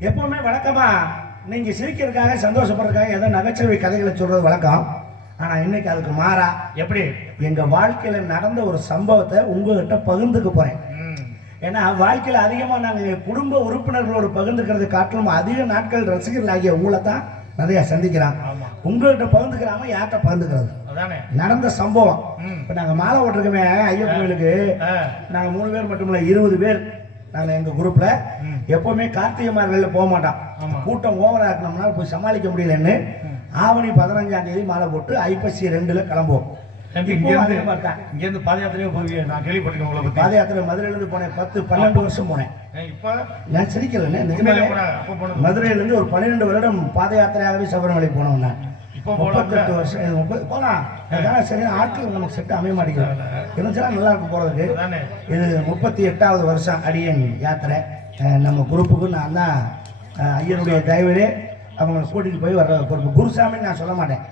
எப்பவுமே வழக்கமா நீங்க சிரிக்கிறதுக்காக சந்தோஷப்படுறதுக்காக ஏதோ நகைச்சுவை கதைகளை சொல்றது வழக்கம். ஆனா இன்னைக்கு அதுக்கு மாறா. எப்படி? எங்க வாழ்க்கையில நடந்த ஒரு சம்பவத்தை உங்ககிட்ட பகிர்ந்துக்க போறேன். ஏன்னா வாழ்க்கையில அதிகமா நாங்க எங்க குடும்ப உறுப்பினர்களோடு பகிர்ந்துக்கிறது காட்டிலும் அதிக நாட்கள் ரசிகர்கள் ஆகிய உங்களை தான் நிறைய சந்திக்கிறாங்க. உங்கள்கிட்ட பகிர்ந்துக்கிறாம யார்கிட்ட பகிர்ந்துக்கிறது? நடந்த சம்பவம். இப்ப நாங்க மாலை ஓட்டிருக்கோமே ஐயப்பன் கோயிலுக்கு. ஆ. நாங்க மூணு பேர் மட்டும் இல்ல இருபது பேர். நாங்க எங்க குரூப்ல ம். எப்பவுமே கார்த்திகை மார்கழியில போக மாட்டோம். கூட்டம் ஓவரா இருக்கணும்னா போய் சமாளிக்க முடியலன்னு ஆவணி பதினஞ்சாம் தேதி மாலை போட்டு ஐப்பசி ரெண்டுல கிளம்புவோம். தம்பி, இப்போ இங்க அதே இருந்து மாதிரி தான். இங்க இருந்து பாத யாத்திரையா போவீங்க? நான் கேள்விப்பட்டிருக்கேன் உங்களை பாத யாத்திரை போனேன். பத்து பன்னெண்டு வருஷம் போனேன். இப்ப? நான் சிரிக்கலண்ணே உண்மையிலே நிஜமாவே போனா அப்ப போனது? மதுரையில இருந்து ஒரு பன்னிரெண்டு வருடம் பாத யாத்திரையாகவே சபரிமலை போனோம் நான். முப்பத்தெட்டு வருஷம். இது முப்பது போலாம். அதான் சரியான ஆட்கள் நமக்கு செட் அமைய மாட்டேங்குது. இருந்துச்சுன்னா நல்லா இருக்கும் போறதுக்கு. அதானே. இது முப்பத்தி எட்டாவது வருஷம் அடியன் யாத்திரை. நம்ம குரூப்புக்கு நான் தான் ஐயனுடைய தயவிலே அவங்களை கூட்டிட்டு போய் வர்ற பொறுப்பு. குருசாமின்னு நான் சொல்ல மாட்டேன்.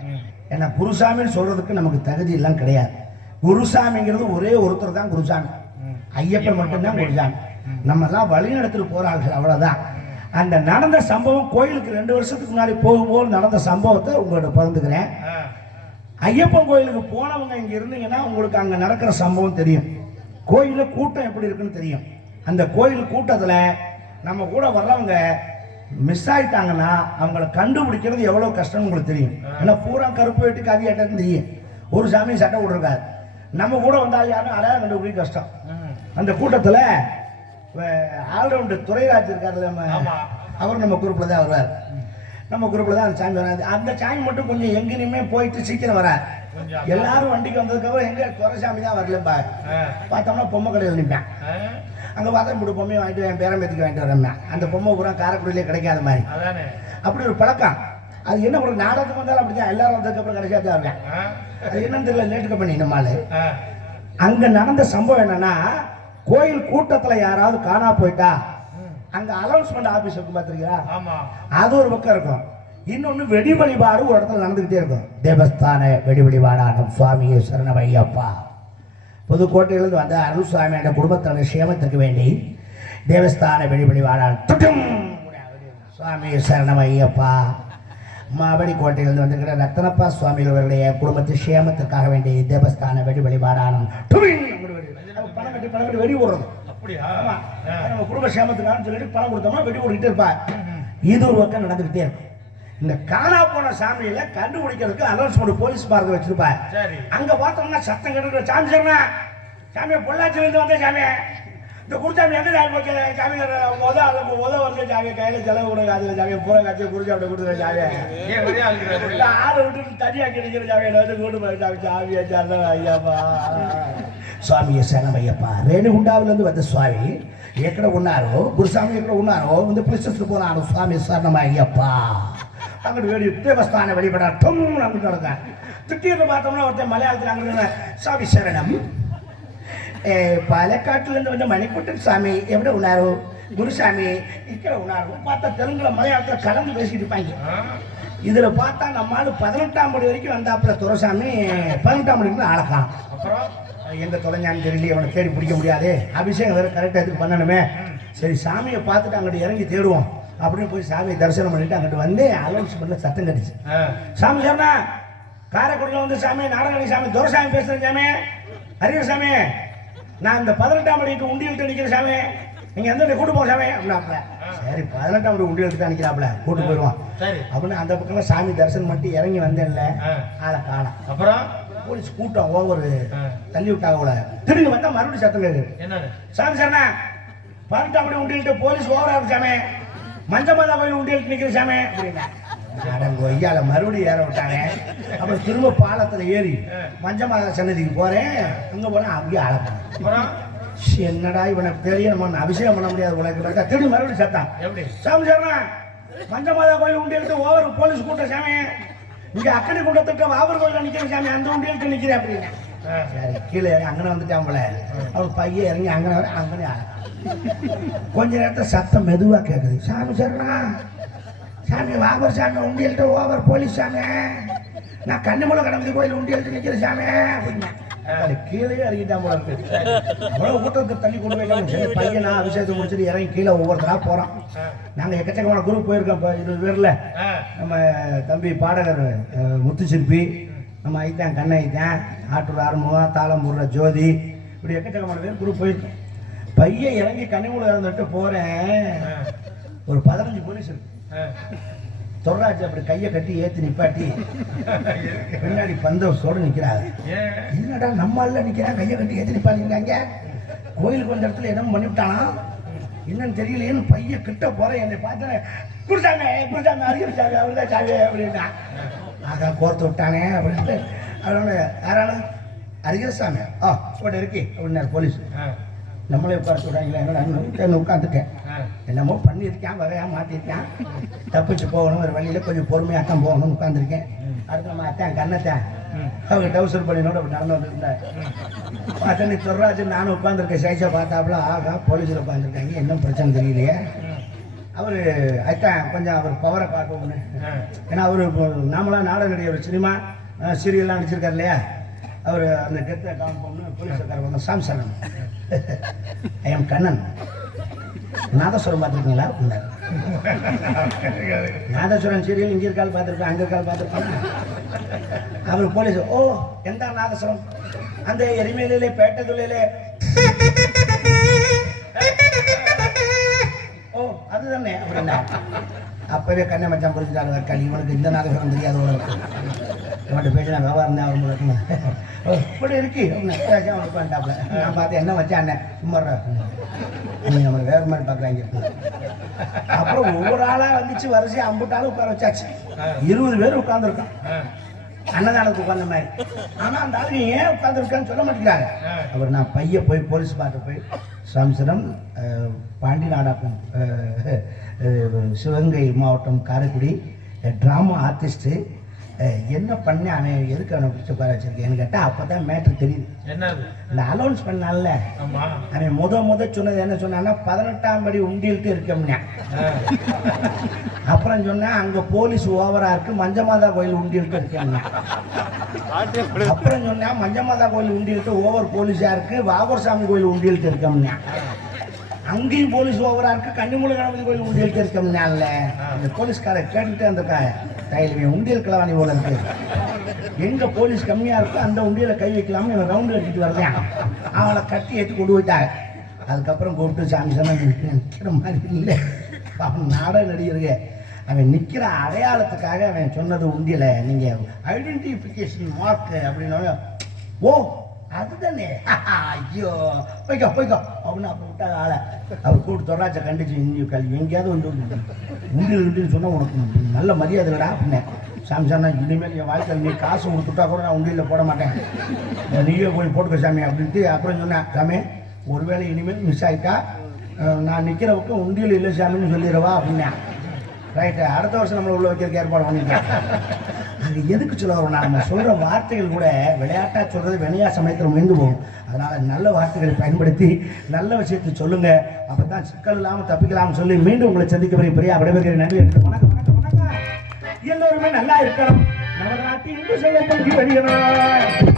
ஏன்னா குருசாமின்னு சொல்றதுக்கு நமக்கு தகுதி எல்லாம் கிடையாது. குருசாமிங்கிறது ஒரே ஒருத்தர் தான் குருசாமி. ஐயப்பன் மட்டும்தான் குருசாமி. நம்ம எல்லாம் வழி நடத்திட்டு போறார்கள் அவ்வளவுதான். அந்த நடந்த சம்பவம் கோயிலுக்கு ரெண்டு வருஷத்துக்கு முன்னாடி போகும்போது நடந்த சம்பவத்தை உங்களோட பகிர்ந்துக்கிறேன். ஐயப்பன் கோயிலுக்கு போனவங்க இங்க இருந்தீங்கன்னா உங்களுக்கு அங்க நடக்கிற சம்பவம் தெரியும். கோயில கூட்டம் எப்படி இருக்குன்னு தெரியும். அந்த கோயில் கூட்டத்துல நம்ம கூட வர்றவங்க மிஸ் ஆயிட்டாங்கன்னா அவங்கள கண்டுபிடிக்கிறது எவ்வளவு கஷ்டம்னு உங்களுக்கு தெரியும். ஏன்னா பூரா கருப்பு வெட்டி கவி அட்டம் தெரியும். ஒரு சாமி சட்டை விட்டுருக்காரு நம்ம கூட வந்தால் யாரும் அடையாளம் கண்டுபிடிக்க கஷ்டம். அந்த கூட்டத்துல ஆல்ரவுண்டர் துறைராஜ் இருக்காரு நம்ம ஆமா. அவர் நம்ம குரூப்ல தான் வருவார். நம்ம குரூப்ல தான் அந்த சாமி வராது. அந்த சாமி மட்டும் கொஞ்சம் எங்கேயுமே போயிட்டு சீக்கிரம் வரார். எல்லாரும் வண்டிக்கு வந்ததுக்கப்புறம் எங்க துரைசாமி தான் வரலப்பா. பார்த்தோம்னா பொம்மை கடையில் நிற்பேன். அங்க பார்த்தா இப்படி பொம்மையை வாங்கிட்டு என் பேரம்பேத்துக்கு வாங்கிட்டு வரேன் அந்த பொம்மை பூரா காரைக்குடியிலே கிடைக்காத மாதிரி. அப்படி ஒரு பழக்கம். அது என்ன ஒரு நாடகத்துக்கு வந்தாலும் அப்படிதான் எல்லாரும் வந்ததுக்கப்புறம் கடைசியாக தான் வருவேன். அது என்னன்னு தெரியல லேட்டு பண்ணி நம்ம ஆளு ஆ. அங்க நடந்த சம்பவம் என்னன்னா கோயில் கூட்டத்துல யாராவது காணா போயிட்டா. அங்க அலௌன்ஸ்மெண்ட் ஆபீஸ் இருக்கும் பாத்திருக்கீங்களா ஆமா. அது ஒரு பக்கம் இருக்கும். இன்னொன்னு வெடி வழிபாடு ஒரு இடத்துல நடந்துகிட்டே இருக்கும். தேவஸ்தான வெடி வழிபாடாட்டம் சுவாமியே சரணம் ஐயப்பா புதுக்கோட்டையிலிருந்து வந்த அருள் சுவாமி என்ற குடும்பத்தினர் சேமத்திற்கு வேண்டி தேவஸ்தான வெடி துடும்! சுவாமி சரணம் ஐயப்பா மாவடி கோட்டையிலிருந்து வந்திருக்கிற ரத்தனப்பா சுவாமி அவர்களுடைய குடும்பத்து சேமத்திற்காக வேண்டி தேவஸ்தான வெடி வழிபாடானம் துடும்! பணம் கட்டி பணம் கட்டி வெடி விடுறது அப்படியா. நம்ம குடும்ப சேமத்துக்காக சொல்லிட்டு பணம் கொடுத்தோம்னா வெடி ஓடிக்கிட்டே இருப்பா. இது ஒரு பக்கம் நடந்துகிட்டே இருக்கும். இந்த காணா போன சாமியில கண்டுபிடிக்கிறதுக்கு அனௌன்ஸ்மெண்ட் போலீஸ் பார்க்க வச்சிருப்பா சரி. அங்க பார்த்தோம்னா சத்தம் கேட்டு சாமி சொன்னா சாமி பொள்ளாச்சில இருந்து வந்த சாமி இந்த குருசாமி எந்த ஜாமி கவிஞர் முத அல்ல முத வந்து ஜாமியை கையில் செலவு கூட காதில் ஜாமியை பூரா காட்சி குருசாமி கொடுத்துற ஜாமியை ஆளை விட்டு தனியாக கிடைக்கிற ஜாமியை வந்து கூட்டு போய் ஜாமி ஜாமியை சரணம் ஐயாப்பா. சுவாமியை சரணம் ஐயப்பா. ரேணுகுண்டாவிலேருந்து வந்த சுவாமி ఎక్కడ ఉన్నారు గురుస్వామి ఎక్కడ ఉన్నారు ముందు ప్రశ్నిస్తున్నారు స్వామి స్వర్ణమయ్యప్ప அங்கிட்டு வெளி தேவஸ்தான வழிபட டொம் அப்படின்னு திட்டீர்னு பார்த்தோம்னா ஒருத்தன் மலையாளத்தில் அங்கே சாமி சரணம். പാലക്കാട്ടിൽ இருந்து வந்து மணிக்கூட்டன் சாமி எப்படி ഉണാരോ குருசாமி இக்கட உணாரு பார்த்தா தெலுங்குல மலையாளத்தில் கலந்து பேசிட்டு இருப்பாங்க இதுல பார்த்தா நம்ம ஆளு பதினெட்டாம் படி வரைக்கும் வந்தாப்புல துரசாமி பதினெட்டாம் படிக்கு அழகா அப்புறம் எங்க தொலைஞ்சான்னு தெரியல அவனை தேடி பிடிக்க முடியாது அபிஷேகம் வேற கரெக்டாக இதுக்கு பண்ணணுமே சரி சாமியை பார்த்துட்டு அங்கிட்டு இறங்கி தேடுவோம் அப்படின்னு போய் சாமியை தரிசனம் பண்ணிட்டு அங்கிட்டு வந்து அலௌன்ஸ் பண்ண சத்தம் கட்டுச்சு சாமி சொன்னா காரைக்குடியில் வந்து சாமி நாடகாளி சாமி துரசாமி பேசுறேன் சாமி ஹரியர் சாமி நான் இந்த பதினெட்டாம் படிக்கு உண்டியல்கிட்ட நிக்கிற சாமி நீங்க எந்த கூட்டு போங்க சாமி? அப்படின்னாப்ல சரி பதினெட்டாம் படி உண்டியல்கிட்ட தான் நிக்கிறாப்ல கூட்டு போயிடுவான் அப்படின்னு அந்த பக்கம் சாமி தரிசனம் பண்ணிட்டு இறங்கி வந்தேன்ல. ஆளை காணோம். அப்புறம்? போலீஸ் கூட்டம் ஓவர். தள்ளி விட்டாங்க கூட திரும்பி வந்தா மறுபடியும் சத்தம் என்னது? சாமி சரணா பதினெட்டாம் படி உண்டியல்கிட்ட போலீஸ் ஓவரா இருக்கு சாமி. மஞ்சமாதா கோயில் உண்டியலுக்கு நிக்கிற சாமி. அப்படின்னா ஐயால மறுபடியும் ஏற விட்டாங்க. அப்புறம் திரும்ப பாலத்துல ஏறி மஞ்சமாதா சன்னதிக்கு போறேன். அங்க போனா அப்படியே அப்புறம்? என்னடா இவனை பெரிய அபிஷேகம் பண்ண முடியாது உனக்கு திரும்பி மறுபடியும் சத்தான் சாமி சரணா மஞ்சமாதா கோயில் உண்டியல்கிட்ட ஓவர் போலீஸ் கூட்டம் சாமி. இங்க அக்கடி கூட்டத்துக்கு வாபர் கோயில நிக்கிற சாமி. அந்த உண்டியலுக்கு நிக்கிறேன் அப்படின்னு. சரி கீழே அங்கன வந்துட்டான் போல. அவர் பையன் இறங்கி அங்கன அங்கனே கொஞ்ச நேரத்துல சத்தம் மெதுவா கேக்குது. சாமி சரணா சாமி வாபர் சாமி உண்டியல்கிட்ட ஓவர் போலீஸ் சாமி. நான் கண்ணுமலை கடம்பதி கோயில் உண்டியல்கிட்ட நிக்கிற சாமி. அப்படின்னா தக்காளி கீழே இறங்கிட்டான் போல இருக்கு. அவ்வளவு கூட்டத்துக்கு தள்ளி கொண்டு போயிட்டாங்க பையன் நான் அபிஷேகத்தை முடிச்சுட்டு இறங்கி கீழே ஒவ்வொருத்தரா போறோம் நாங்க எக்கச்சக்கமான குரூப் போயிருக்கோம். இப்போ இருபது பேர்ல நம்ம தம்பி பாடகர் அஹ், முத்துச்சிற்பி நம்ம ஐத்தான் கண்ண ஐத்தான் ஆட்டூர் ஆறுமுகம் தாளம் போடுற ஜோதி இப்படி எக்கச்சக்கமான பேர் குரூப் போயிருக்கோம். பையன் இறங்கி கன்னிமூல இறந்துட்டு போறேன். ஒரு பதினஞ்சு போலீஸ் இருக்கு. தொல்ராஜ் அப்படி கையை கட்டி ஏத்தி நிப்பாட்டி பின்னாடி பந்தவசோட நிக்கிறாரு. என்னடா நம்ம ஆள்ல நிக்கிறான் கையை கட்டி ஏத்தி நிப்பாட்டிங்க கோயிலுக்கு வந்த இடத்துல என்னமோ பண்ணிவிட்டானா என்னன்னு தெரியலையேன்னு பைய கிட்ட போறேன் என்னை பார்த்து குடிச்சாங்க குடிச்சாங்க சாவி அவர் தான் சாவி அப்படின்னா. ஆகா கோர்த்து விட்டானே அப்படின்ட்டு அதனால யாராலும் அருகில் சாமி. ஆ இப்படி இருக்கு அப்படின்னாரு போலீஸ். நம்மளே உட்கார சொல்றாங்களே என்னடா உட்காந்துட்டேன். என்னமோ பண்ணியிருக்கேன் வகையாக மாற்றிருக்கேன் தப்பிச்சு போகணும் ஒரு வழியில் கொஞ்சம் பொறுமையாக தான் போகணும்னு உட்காந்துருக்கேன் அடுத்து நம்ம அத்தான் கண்ணத்தான் அவங்க டவுசர் பண்ணினோட அப்படி நடந்து வந்துருந்தேன் பார்த்தா நீ சொல்றாச்சு நானும் உட்காந்துருக்கேன் சைஸை பார்த்தாப்புல ஆகா போலீஸில் உட்காந்துருக்காங்க என்ன பிரச்சனை தெரியலையே. அவர் அத்தான் கொஞ்சம் அவர் பவரை காட்டுவோம்னு ஏன்னா அவர் நாமளாம் நாடக நடிகர் சினிமா சீரியல்லாம் நடிச்சிருக்காரு இல்லையா? அவர் அந்த டெத்தை காமிப்போம்னு போலீஸ்காரர் வந்து சாம்சனம் ஐ எம் கண்ணன். நாதஸ்வரம் பார்த்துருக்கீங்களா அப்படின்னாரு நாதஸ்வரம் சீரியல் இங்கே இருக்கால் பார்த்துருப்பேன் அங்கே இருக்கால் பார்த்துருப்பேன் அவர் போலீஸ் ஓ எந்த நாதஸ்வரம்? அந்த எரிமையிலே பேட்டதுள்ளிலே. ஓ அதுதானே. அப்படின்னா அப்பவே கண்ணை மச்சான் புரிஞ்சுட்டாரு தக்காளி இவனுக்கு இந்த நாதஸ்வரம் தெரியாத அவன்கிட்ட பேசினா விவகாரம் தான் அவன் முழக்கணும் ஓ இப்படி இருக்கு. அவனுக்கு வேண்டாப்ல நான் பார்த்து என்ன வச்சான் அண்ணன் சும்மா நீங்கள் நம்மளை வேறு மாதிரி பார்க்குறாங்க. அப்புறம் ஒவ்வொரு ஆளாக வந்துச்சு வரிசையாக அம்புட்டாலும் உட்கார வச்சாச்சு. இருபது பேர் உட்காந்துருக்கான் அன்னதானத்துக்கு உட்காந்த மாதிரி. ஆனால் அந்த ஆளு ஏன் உட்காந்துருக்கான்னு சொல்ல மாட்டேங்கிறாங்க. அவர் நான் பைய போய் போலீஸ் பார்த்து போய் சம்சரம் பாண்டி நாடாக்கம் சிவகங்கை மாவட்டம் காரைக்குடி ட்ராமா ஆர்டிஸ்ட்டு என்ன பண்ண? அவன் எதுக்கு அவனை பிடிச்ச உட்கார வச்சிருக்கேன்னு கேட்டால் அப்போ தான் மேட்ரு தெரியுது. என்னது? இந்த அலௌன்ஸ் பண்ணால அவன் முத முத சொன்னது என்ன சொன்னான்னா பதினெட்டாம் படி உண்டியல்ட்டு இருக்கோம்னா. அப்புறம் சொன்னா அங்க போலீஸ் ஓவரா இருக்கு மஞ்சமாதா கோயில் உண்டியல்ட்டு இருக்கேன் அப்புறம் சொன்னா மஞ்சமாதா கோயில் உண்டியல்ட்டு ஓவர் போலீஸா இருக்கு வாகூர் சாமி கோயில் உண்டியல்ட்டு இருக்கோம்னா. அங்கேயும் போலீஸ் ஓவரா இருக்கு கன்னிமூல கணபதி கோயில் உண்டியல்ட்டு இருக்கோம்னால. இந்த போலீஸ்கார கேட்டுட்டு அந்த கையில் உண்டியல் கிளவாணி போல இருக்கு. எங்க போலீஸ் கம்மியா இருக்கோ அந்த உண்டியல கை வைக்கலாம்னு இவன் ரவுண்ட் அடிச்சுட்டு வரலையா? அவனை கட்டி எடுத்து கொண்டு போயிட்டாங்க அதுக்கப்புறம் கூப்பிட்டு சாமி சொன்னா நிற்கிற மாதிரி இல்லை அவன் நாடக நடிகருங்க அவன் நிற்கிற அடையாளத்துக்காக அவன் சொன்னது உண்டியல. நீங்கள் ஐடென்டிஃபிகேஷன் மார்க் அப்படின்னு ஓ அதுதானே? ஐயோ போய்க்கோ போய்க்கோ. அப்படின்னு அப்போ விட்டா ஆளை. அவர் கூட்டு தொடாச்ச கண்டிச்சு இங்கே கல்வி எங்கேயாவது வந்து உண்டியல் உண்டியல் சொன்னால் உனக்கு நல்ல மரியாதை விடா அப்படின்னேன் சாமி சாமி இனிமேல் என் வாழ்க்கையில் நீ காசு கொடுத்துட்டா கூட நான் உண்டியில் போட மாட்டேன். நீயே போய் போட்டுக்க சாமி அப்படின்ட்டு அப்புறம் சொன்னேன் சாமி ஒருவேளை இனிமேல் மிஸ் ஆகிட்டா நான் நிற்கிற பக்கம் இல்லை சாமின்னு சொல்லிடுவா? அப்படின்னேன். ரைட்டு அடுத்த வருஷம் நம்மளை உள்ள வைக்கிறதுக்கு ஏற்பாடு பண்ணிட்டேன். அது எதுக்கு சொல்ல வரோம்னா நம்ம சொல்கிற வார்த்தைகள் கூட விளையாட்டாக சொல்கிறது வினையா சமயத்தில் முடிந்து போகும். அதனால் நல்ல வார்த்தைகளை பயன்படுத்தி நல்ல விஷயத்தை சொல்லுங்கள் அப்போ தான் சிக்கல் இல்லாமல் தப்பிக்கலாம்னு சொல்லி மீண்டும் உங்களை சந்திக்க பெரிய பெரிய விடைபெறுகிற நன்றி எடுத்து வணக்கம் வணக்கம் வணக்கம். எல்லோருமே நல்லா இருக்கணும். நமது நாட்டில் இந்து சொல்ல வருகிறோம்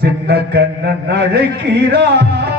சின்ன கண்ணன் அழைக்கிறார்.